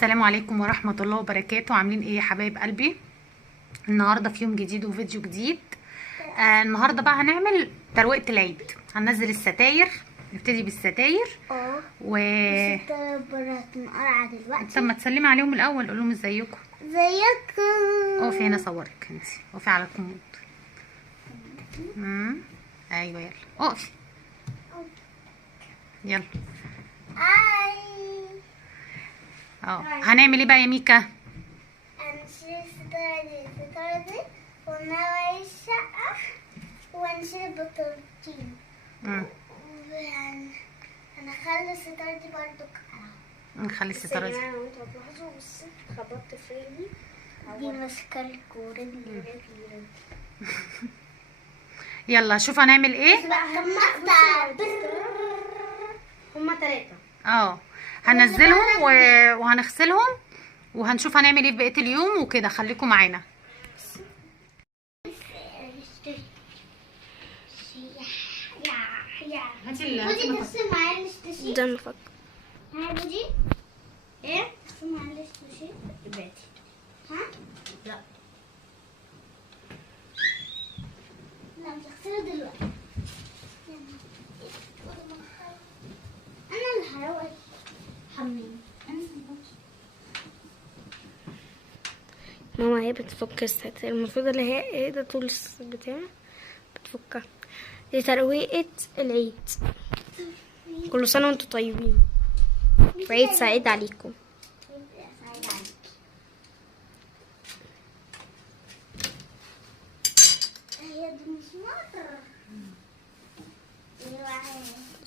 السلام عليكم ورحمة الله وبركاته. عاملين ايه يا حبايب قلبي؟ النهاردة في يوم جديد وفيديو جديد. النهاردة بقى هنعمل ترويقة العيد. هننزل الستاير، نبتدي بالستاير. الستاير برا هتنقرع دلوقتي. طب ما تسلمي عليهم الاول، قول لهم ازيكم. ازيكم. اقفي هنا صورك انتي، اقفي على الكومود. ايوه يلا اقفي يلا. هنعمل ايه بقى يا ميكا؟ هنشيل الستاير دي ونروي الشقة ونشيل البطاطين. هنخلي الستاير دي برضو نخلي الستاره دي. انتوا هتلاحظوا بصي خبطت في رجلي دي ماسكه ورجلي يلا شوف هنعمل ايه. هما 3. هننزلهم وهنغسلهم وهنشوف هنعمل ايه في بقيه اليوم وكده. خليكم معانا. بودي بصي معايا الاشتشي ده نفك. ها بودي ايه بصي معايا الاشتشي باتي. ها لا مش هغسله دلوقتي. انا اللي هروق حمام. ماما هي بتفك الستاير، المفروض اللي هي ايه ده طول البتاع بتفكها. دي ترويقة العيد. كل سنة وانتم طيبين وعيد سعيد عليكم.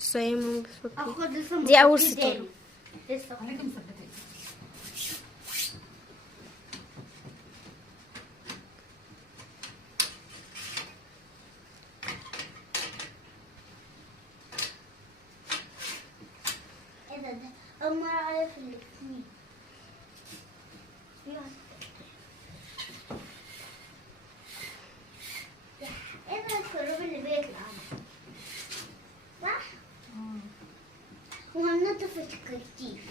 زي ما بتفكي دي اول ستارة. أول مرة أعرف الاتنين. إيه ده الكروب اللي بيطلع صح؟ وهننضف الكرتيف.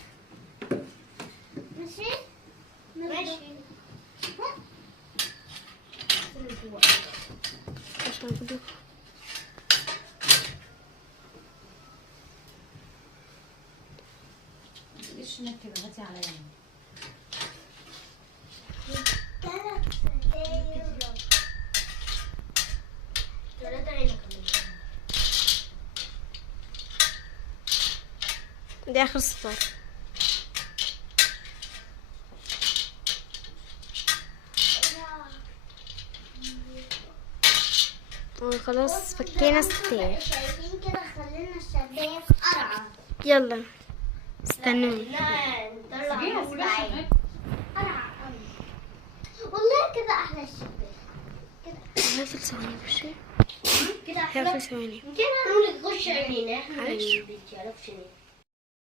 ماشي؟ ماشي. عشان شنو كده هاتي على يمين. دي اخر ستار. خلاص فكينا الستار. شايفين كده خلينا الشباك قرعه. يلا استنوني. والله كده احلى الشباك. كده هقفل ثواني بشي. كده هقفل ثواني. كده نقول تخش عينينا احنا ما بنعرفش ننام.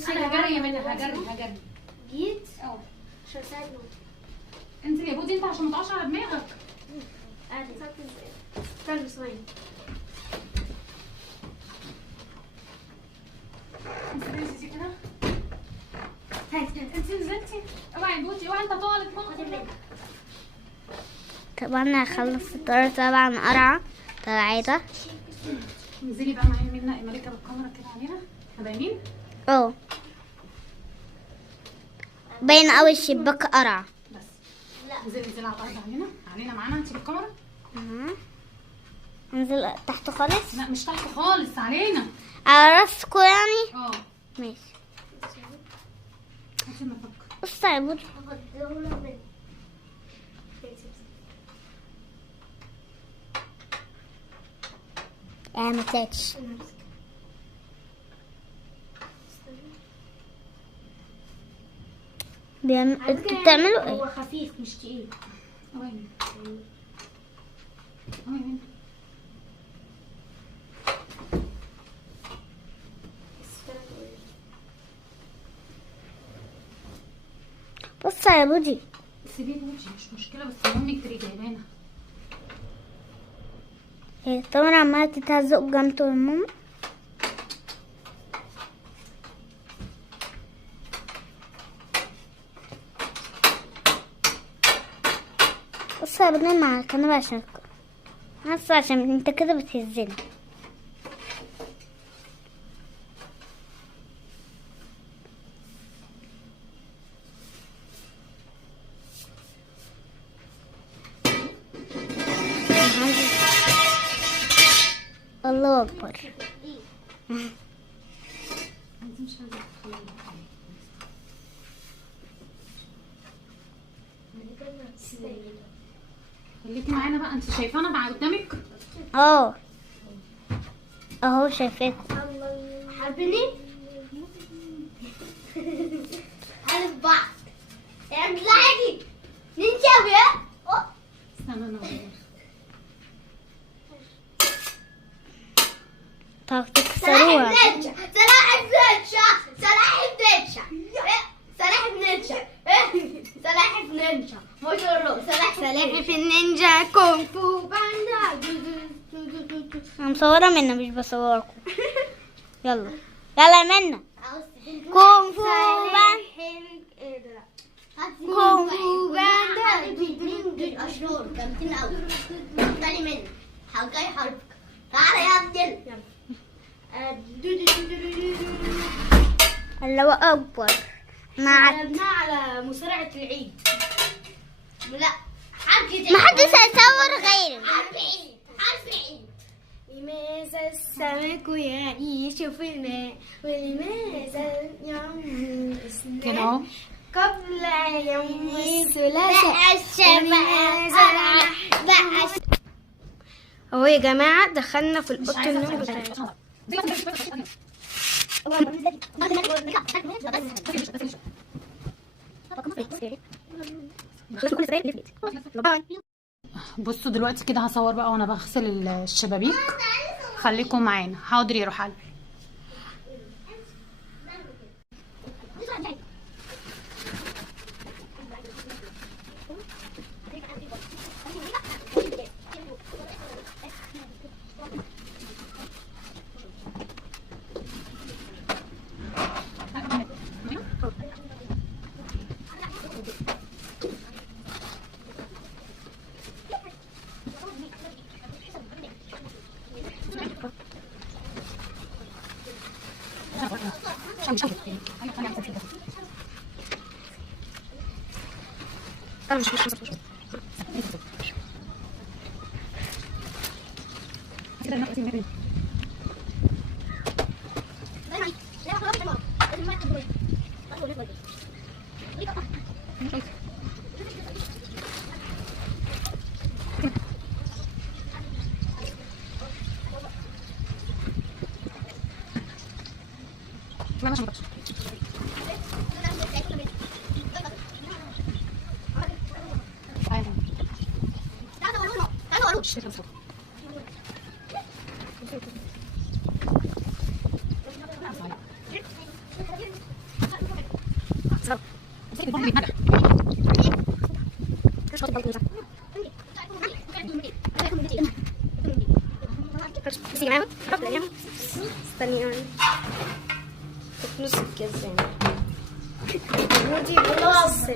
انا هجري يا منى، هجري. جيت عشان اساعد ماما. انزل يا بودي انت عشان ما تقعش على دماغك. عادي استنى ثواني. انزلي كده. انت نزلتي. اوعي يا بودي، اوعي انت تقع لك. طبعا هخلص الطاره طبعا قرعه طلعتها. انزلي بقى معايا منى ملكه بالكاميرا كده علينا. احنا باينين؟ باين قوي الشباك قرعه. بس لا انزلي على الارض علينا معانا. انت بالكاميرا. انزل تحت خالص. لا مش تحت خالص، علينا على راسكوا يعني. ماشي. بص يا بودي ما تاكش. انتوا بتعملوا ايه؟ هو خفيف مش تقيل. وين بص يا بودي. سيبيه بودي مش مشكله، بس المهم تبقي جايبانا. طبعا عمالة تتهزق بجامته الماما. بص يا بنام مع الكنبة عشان انت كده بتهزني. الله اكبر. خليكي معانا بقى، انت شايفانا بقى قدامك؟ اه اهو شايفاك. حابيني عارف بعض يعني لاقي نينجا يا استنى انا طب تكسروها. سلاحف النينجا كونغ فو باندا. انا مصورة منا مش بصوركم. يلا يلا يا منا. كونغ فو باندا. كونغ فو باندا. اشرار جامدين قوي. تاني مني جاي حربك. تعالى يا عبد الله اكبر. قلبناه على مصارعة العيد. لا ما حدش هيصور غيري. عارف عيد. لماذا السمك يعيش في الماء ولماذا يوم كده الاثنين اهو. قبل يوم الثلاثاء بقى اهو يا جماعة دخلنا في الأوضة النوم بتاعتنا. بصوا دلوقتي كده هصور بقى وانا بغسل الشبابيك، خليكم معانا. حاضر يا روحان. استني نص الكزان ودي بلاص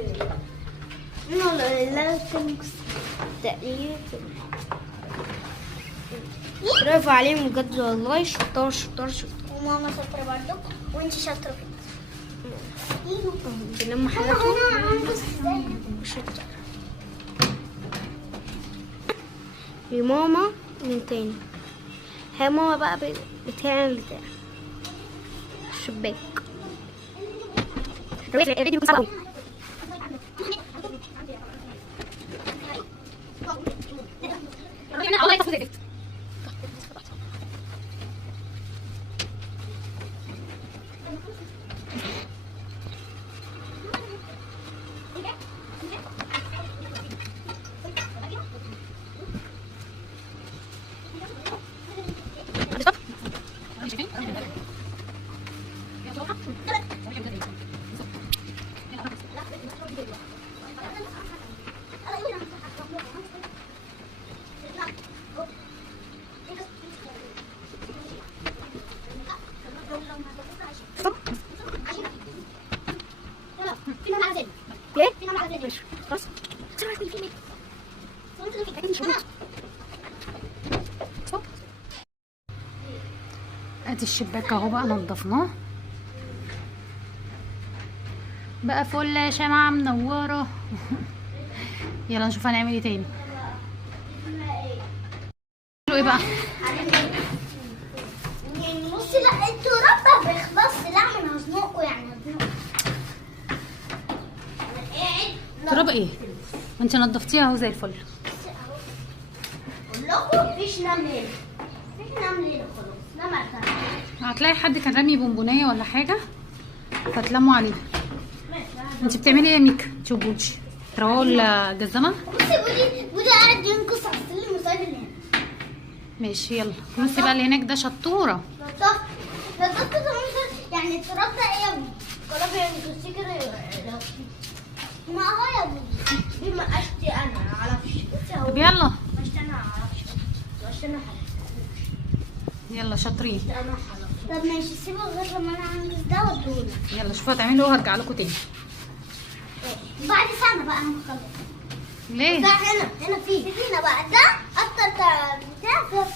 برافو عليهم بجد والله. شطار شطار شطار. وماما شاطرة برضه وانت شاطرة بنلم حاجاتهم. شطار يا ماما. من تاني هي ماما بقى بتعمل بتاع الشباك. الفيديو صعب. ادي الشباك اهو بقى نضفناه بقى فل شمعة منورة. يلا نشوف هنعمل ايه تاني. ايه بقى؟ يعني بصي لا التراب ما بيخلصش، لا من هزنقه يعني هزنقه. تراب ايه؟ ما انت نضفتيها اهو زي الفل. اقول لكم مفيش نمل هنا، مفيش نمل هنا خلاص، نمل ده. هتلاقي حد كان رامي بونبونية ولا حاجة فتلموا عليها. انت بتعملي ايه يا ميكا؟ انت وبوجي تروقوا الجزمة؟ بصي بودي قاعد ينقص على السلم وسايب اللي هنا. ماشي يلا بصي بقى اللي هناك ده شطورة. نضفت يعني التراب ده ايه يا بودي؟ التراب يعني كنتي كده ما هو يا بودي دي ما اشتي انا معرفش. بصي اهو طب يلا ما اشتي انا معرفش، ما اشتي انا يلا شاطرين. طب ماشي سيبه غير لما انا انجز ده واديهولك. يلا شوفوا هتعملوا ايه وهرجع لكم تاني. بعد سنة بقى انا هخلص. ليه؟ ده هنا فينا بقى ده اكتر بتاع فيها تراب.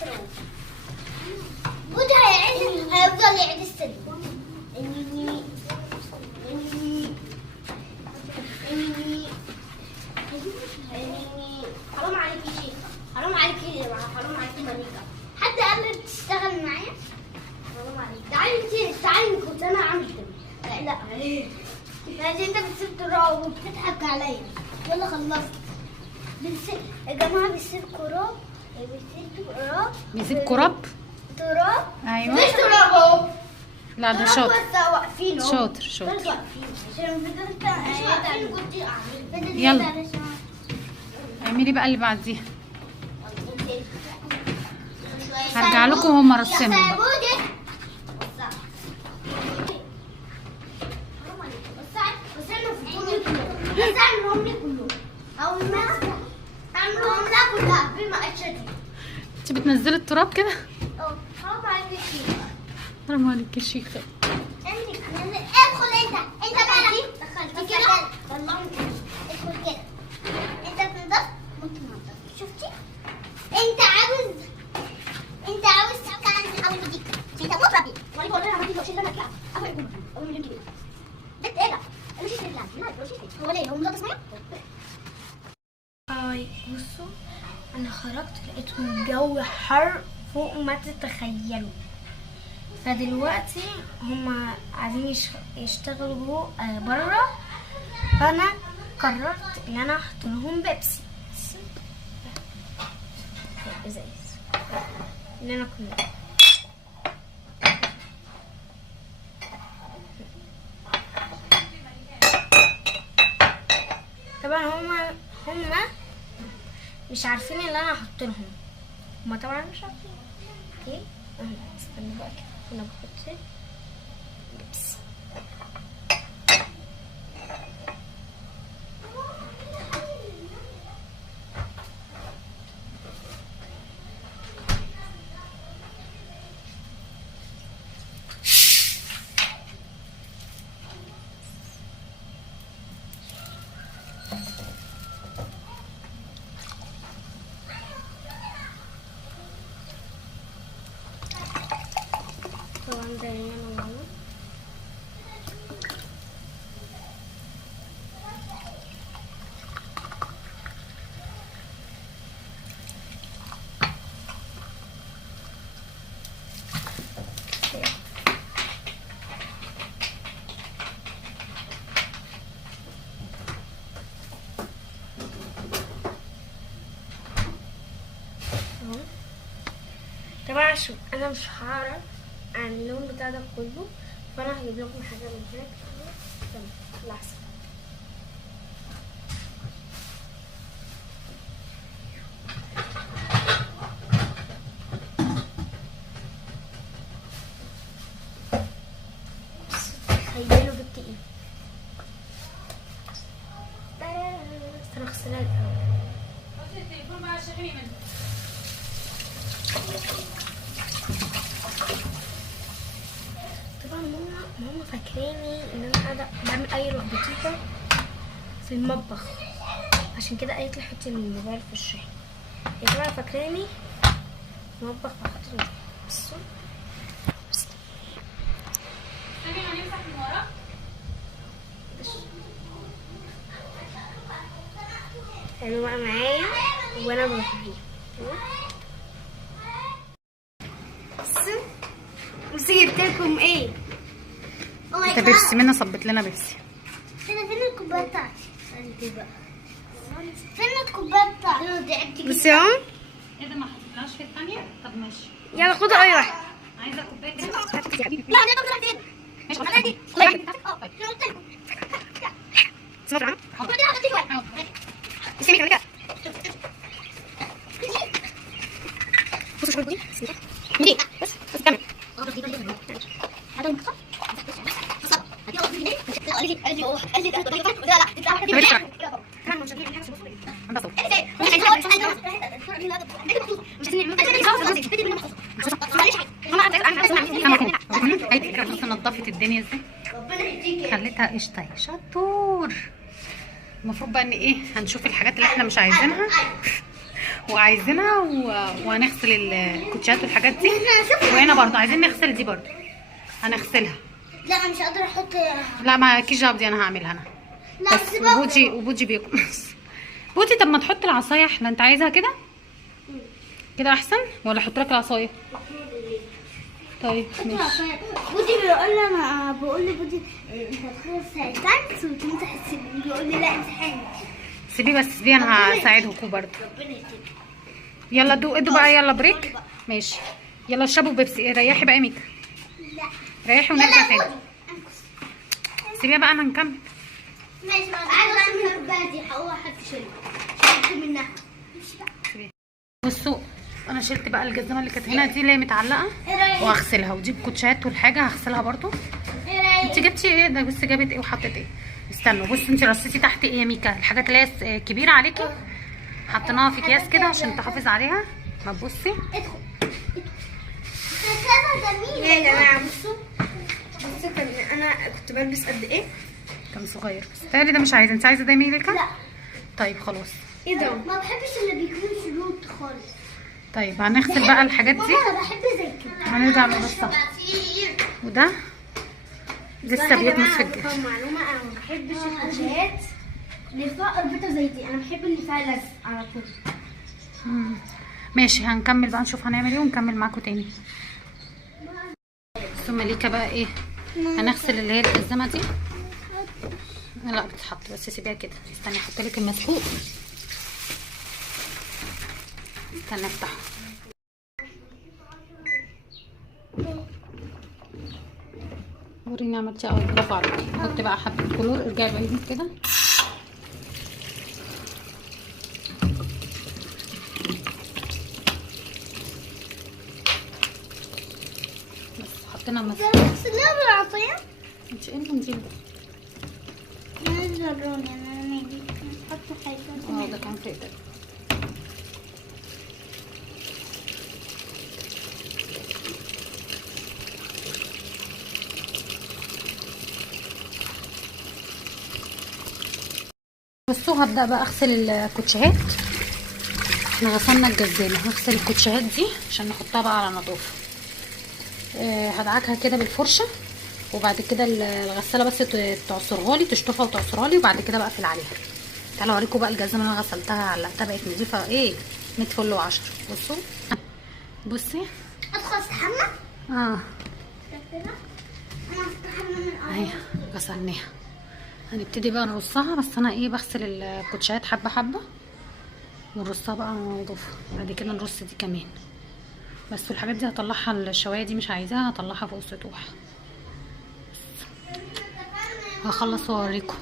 بودي هيفضل يعيد السلم. حرام عليكي شيخة، حرام عليكي مليكة. حد قال لك تشتغل معايا؟ حرام عليكي. تعالي كنت انا عامل كده. لا لازم انت بتسيب تراب وبتضحك عليا. يلا خلصت. يا جماعة بيسيب كراب، بيسيب كراب؟ تراب؟ ايوه مش تراب اهو. لا ده تراب شاطر بس واقفين اهو. شاطر. بس واقفين عشان فضلت واقفين كنت اعمل. يلا. اعملي بقى اللي بعديها. هرجع لكم وهم رسموا بقى. بس اعملهم لي كلهم او ما اعملهم لها كلها بالمقشه دي. انت بتنزلي التراب كده؟ حرام عليكي شيخة. حرام عليكي يا شيخة. ادخل انت بقى دخلتي كده والله ادخل كده. انت تنضف وانت تنضف. شفتي؟ انت عاوز كان حاول تديك انت مو ربي والله انا عملت لو شيء انا اطلع اول مليون كده. ده ايه ده؟ انا مش فاهم لا مش فاهم هو ليه هو مضاد اسمه. هاي بصوا انا خرجت لقيت الجو حر فوق ما تتخيلوا. فدلوقتي هما عايزين يشتغلوا بره، فانا قررت ان انا احط لهم بيبسي ازايز ان انا كنت طبعا هما مش عارفين اللي انا هحط لهم. هما طبعا مش عارفين. اوكي استنى بقى كده انا بحط لبس. طبعا زي ما انا طبعا شوف انا مش هعرف عن اللون بتاع ده كله، فانا هجيب لكم حاجه من هناك. استنى لحظه. تخيلوا جبت ايه؟ استنى اغسلها الاول. طبعا ماما فاكراني ان انا قاعده بعمل اي لخبطيطه في المطبخ، عشان كده قالت لي حطي الموبايل في الشاحن. يا جماعة فاكراني مطبخ بحط بصوا تعملوا بقى معايا وانا بوريكم. بصوا جبت لكم ايه؟ انت بيبسي منى صبت لنا بيبسي. فين الكوبايه بتاعتي؟ فين الكوبايه بتاعتي؟ بصوا اهو. ايه ده ما حطيناش في الثانيه؟ طب ماشي يلا خدوا اي واحد. عايزه كوبايه كده. لا انا بقدر فين؟ ماشي انا دي بص نضفت الدنيا ازاي، خليتها قشطه شطور. المفروض بقى ان ايه، هنشوف الحاجات اللي احنا مش عايزينها وعايزينها وهنغسل الكوتشات والحاجات دي. وهنا برضو عايزين نغسل دي برضو، هنغسلها. لا انا مش قادره احط. لا ما كيش جاب دي، انا هعملها انا بس. وبوجي بيكون بوجي. طب ما تحط العصايه احلى، انت عايزها كده كده احسن ولا احط لك العصايه؟ طيب ماشي. بودي بيقول لي انا بقول له بودي انت هتخلص ساعتين وتمسح السيبي، بيقول لي لا امسحاني. سيبيه بس، سيبيه انا هساعدكم برضه. يلا ادوا بقى، يلا بريك ماشي. يلا اشربوا بيبسي. ريحي بقى يا ميكا، لا ريحي ونرجع تاني. سيبيها بقى انا نكمل. ماشي. عايزه اعمل الكوبايه دي هقول حد شيلها منها. بصوا انا شلت بقى الجزمه اللي كانت هنا دي اللي هي متعلقه وهغسلها، ودي الكوتشات والحاجه هغسلها برضو. انت جبتي ايه ده؟ بس جابت ايه وحطت ايه؟ استنوا بصوا، انت رصيتي تحت ايه يا ميكا؟ الحاجات اللي هي كبيره عليكي حطيناها في اكياس كده عشان تحافظ عليها. ما تبصي ادخل جميل يا جماعة. بصوا كان انا كنت بلبس قد ايه؟ كان صغير بس تاني ده مش عايزه. انت عايزه ده ميلكا؟ لا طيب خلاص. ايه ده؟ ما بحبش اللي بيكون شروط خالص. طيب هنغسل بقى الحاجات دي. انا بحب زي كده. هنرجع نرصها. وده لسه بيكنس في الجيش. معلومه، انا ما بحبش الكوتشيات اللي فيها قربته زي دي، انا بحب اللي فيها لزق على طول. ماشي هنكمل بقى، نشوف هنعمل ايه ونكمل معاكم تاني. ثم مليكا بقى ايه، هنغسل اللي هي الجزمه دي. لا بتتحط بس، سيبيها كده. استني احط لك المسحوق. استنى افتحه. وريني عملتي اهو. برافو عليكي. حطي بقى حبه كلور. ارجعي بعيد كده. بس حطينا مسحوق. غسلها بالعصايه. انت ايه المنظر ده؟ انا زروني انا نادي حط حاجه. ده كان في ايدك. بصوا هبدأ بقى اغسل الكوتشيهات. احنا غسلنا الجزامة، هغسل الكوتشيهات دي عشان نحطها بقى على نظافة. هدعكها كده بالفرشة، وبعد كده الغسالة بس تعصرها لي، تشطفها وتعصرها لي، وبعد كده بقفل عليها. تعالوا اوريكم بقى الجزمة اللي انا غسلتها علقتها بقت نظيفة ايه، 100 فل و10. بصوا بصي. ادخل استحمى. انا استحمى من اهي غسلناها. هنبتدي بقى نرصها، بس انا ايه بغسل الكوتشات حبه حبه ونرصها بقى نضيفها. بعد كده نرص دي كمان بس. والحاجات دي هطلعها، الشوايه دي مش عايزاها، هطلعها فوق السطوح. هخلص واوريكم.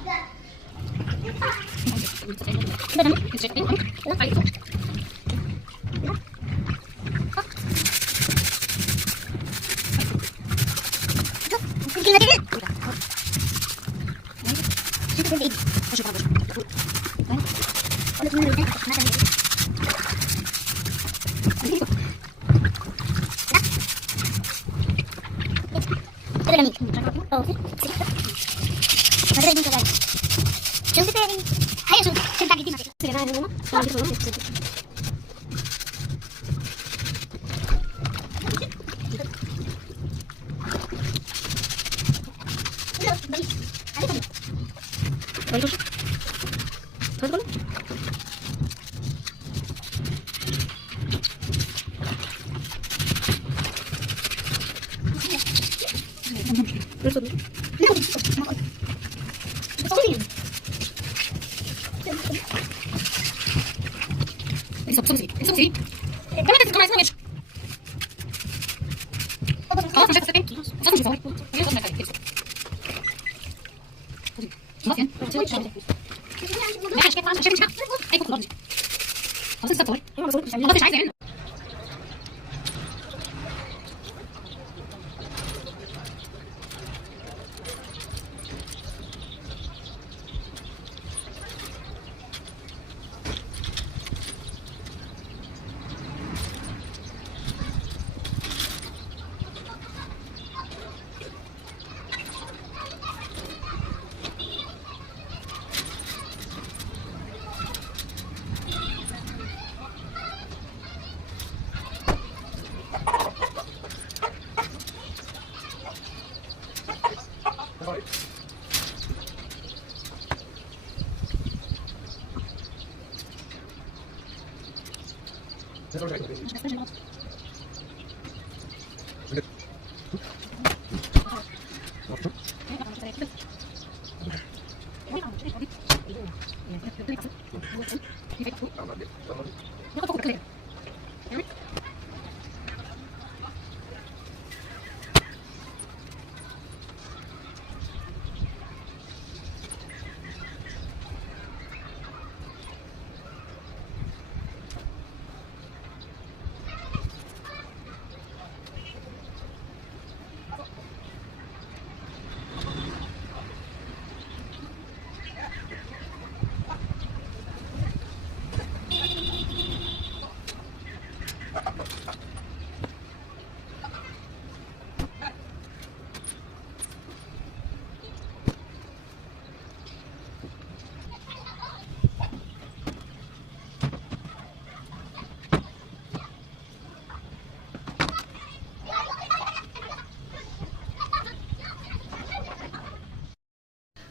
اتفضل.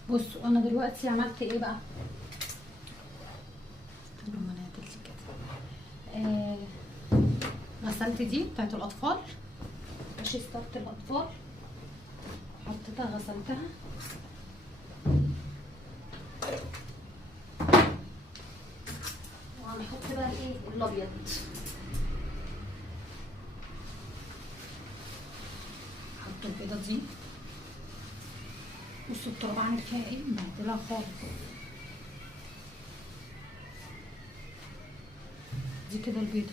بصوا انا دلوقتي عملت ايه بقى. لما انا كده غسلت دي بتاعت الاطفال، شستات الاطفال حطيتها غسلتها، وهنحط بقى الايه الابيض. حط البيضه دي. بصوا التراب عامل فيها ايه، مبهدلها خالص. دي كده البيضه.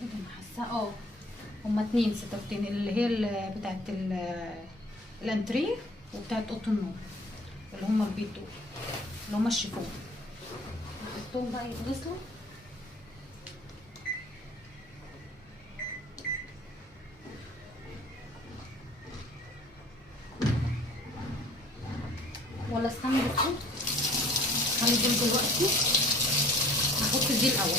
ايه ده، انا حاساها هما 2 ستفتين، اللي هي بتاعت الانتريه وبتاعت اوضه النوم، اللي هما البيض دول اللي هما الشيفون. نحطهم بقى يتغسلوا. ولا استنى بصوا، خلي دول دلوقتي. هحط دي الاول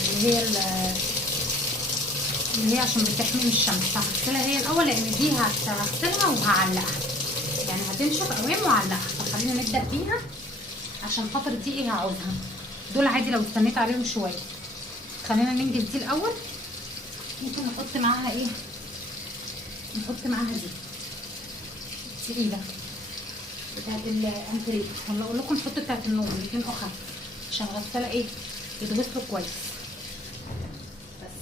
اللي هي عشان بتحمي من الشمس. هغسلها هي الاول لان دي هغسلها وهعلقها، يعني هتنشف قوام وهعلقها. فخلينا نبدا بيها عشان خاطر دي ايه هعوزها. دول عادي لو استنيت عليهم شويه. خلينا ننجز دي الاول. ممكن نحط معاها ايه، نحط معاها دي تقيله بتاعت الانتريه، ولا اقول لكم نحط بتاعت النوم، الاثنين اخف عشان غساله ايه يتغسلوا كويس. بس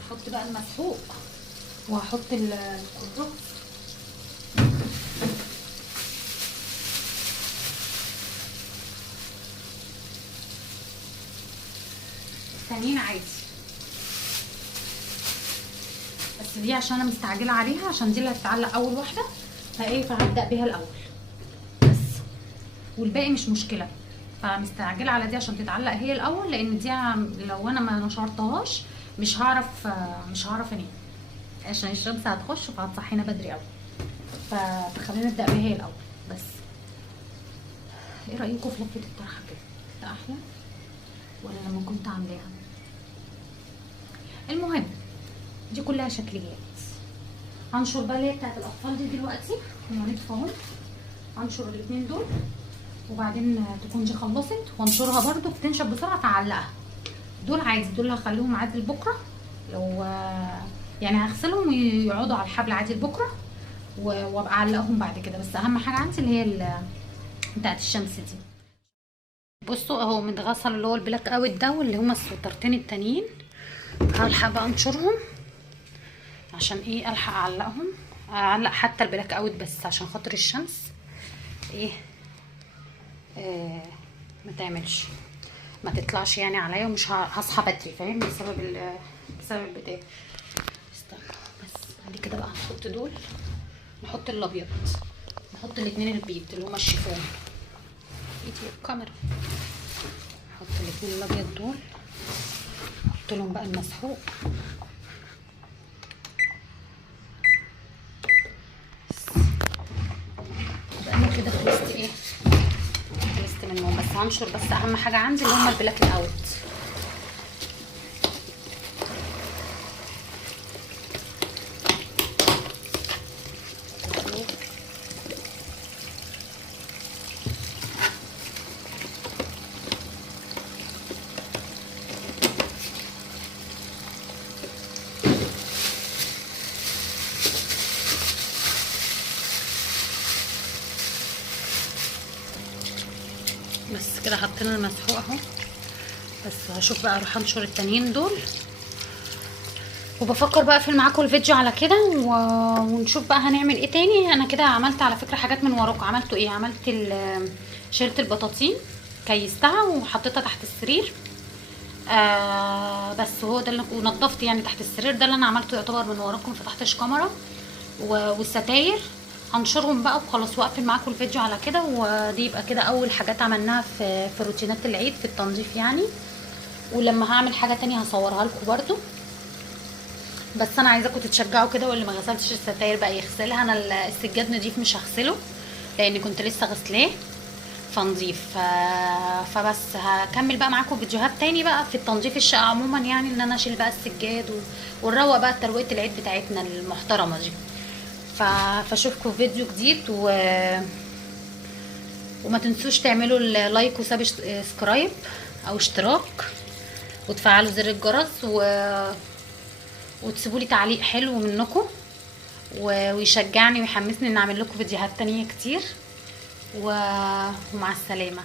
هحط بقى المسحوق وهحط الكرات. التانيين عادي، بس دي عشان انا مستعجله عليها، عشان دي اللي هتتعلق اول واحده فهبدا بيها الاول بس، والباقي مش مشكله. فمستعجله على دي عشان تتعلق هي الاول، لان دي لو انا ما نشرتهاش مش هعرف انام عشان الشمس هتخش فهتصحينا بدري قوي. فخلينا نبدا بيها هي الاول بس. ايه رايكم في لفه الطرحه كده؟ ده احلى ولا لما كنت عاملاها؟ المهم دي كلها شكليات. هنشر بقى اللي هي بتاعت الاطفال دي دلوقتي. هما نضفهم، هنشر الاتنين دول وبعدين تكون دي خلصت وانشرها برده بتنشف بسرعه تعلقها. دول عادي، دول هخليهم عادي لبكره، لو يعني هغسلهم ويقعدوا على الحبل عادي لبكره وابقى اعلقهم بعد كده. بس اهم حاجه عندي اللي هي بتاعت الشمس دي. بصوا اهو متغسل اللي هو البلاك اوت ده واللي هما السوترتين التانيين. هلحق بقى انشرهم عشان ايه الحق اعلقهم، اعلق حتى البلاك اوت بس عشان خاطر الشمس ايه ما تعملش ما تطلعش يعني عليا، ومش هصحى بدري فاهم بسبب البتاع. استنى بس ادي كده بقى هنحط دول، نحط الابيض، نحط الاثنين البيض اللي هما الشيفون. ايدي الكاميرا. نحط الاثنين الابيض دول، نحط لهم بقى المسحوق. بقى انا كده خلصت ايه، خلصت منهم. بس هنشر بس اهم حاجه عندي اللي هما البلاك الاوت. بس كده حطينا المسحوق اهو. بس هشوف بقى اروح انشر التانيين دول، وبفكر بقى اقفل معاكم الفيديو على كده ونشوف بقى هنعمل ايه تاني. انا كده عملت على فكره حاجات من وراكم. عملتوا ايه؟ عملت شلت البطاطين كيستها وحطيتها تحت السرير. بس هو ده اللي ونضفت يعني تحت السرير. ده اللي انا عملته يعتبر من وراكم، فتحتش كاميرا. والستاير هنشرهم بقى وخلاص واقفل معاكم الفيديو على كده. ودي يبقى كده اول حاجات عملناها في روتينات العيد في التنظيف يعني. ولما هعمل حاجه تانية هصورها لكم برده. بس انا عايزاكم تتشجعوا كده، واللي ما غسلتش الستاير بقى يغسلها. انا السجاد نضيف مش هغسله لان كنت لسه غسلاه فنضيف. فبس هكمل بقى معاكم فيديوهات تاني بقى في التنظيف الشقه عموما يعني، ان انا اشيل بقى السجاد ونروق بقى ترويقه العيد بتاعتنا المحترمه دي. فاشوفكم فيديو جديد وما تنسوش تعملوا اللايك وسبسكرايب او اشتراك وتفعلوا زر الجرس وتسيبوا لي تعليق حلو منكم ويشجعني ويحمسني ان اعمل لكم فيديوهات تانية كتير. ومع السلامة.